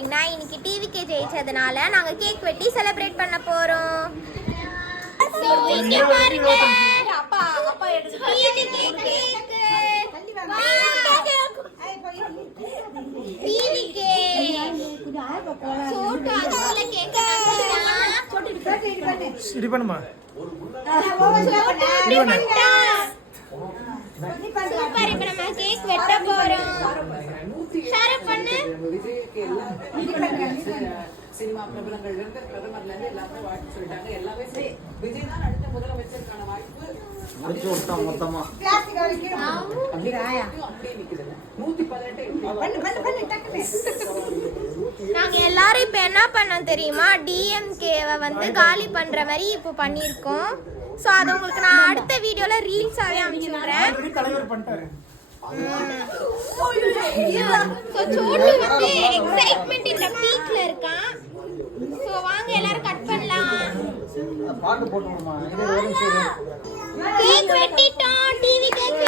போறீங்கன்னா இன்னைக்கு டிவிகே ஜெயிச்சதுனால நாங்க கேக் வெட்டி செலிப்ரேட் பண்ண போறோம். இங்க பாருங்க அப்பா அப்பா எடுத்து டிவிகே சோட்டு அதுல கேக் ரெடி பண்ணுமா சூப்பர். இப்ப நம்ம கேக் வெட்ட போறோம். ஷேர் பண்ணு. சினிமா பிரபலங்கள்ல இருந்து பிரதமர்ல இருந்து எல்லாரும் வாழ்த்து சொல்லிட்டாங்க. எல்லாமே சரி. விஜய் தான் அடுத்த முதலமைச்சருக்கான வாய்ப்பு முடிச்சு விட்டோம் மொத்தமா. அப்படியே நிக்குது. 118 நாங்க எல்லாரும் இப்ப என்ன பண்ணோம் தெரியுமா, டிஎம்கேவை வந்து காலி பண்ற மாதிரி இப்போ பண்ணிருக்கோம். சோ அது உங்களுக்கு நான் அடுத்த வீடியோல ரீல்ஸாவே அனுப்பிச்சு விடுறேன். தலைவர் பண்ணிட்டாரு. சோ சோட்டு வந்து எக்ஸைட்மென்ட் இந்த பீக்ல இருக்கான். சோ வாங்க எல்லாரும் கட் பண்ணலாம். பாட்டு போட்டுமா இது ஒரு நிமிஷம் கேக் வெட்டிட்டோம். TV cake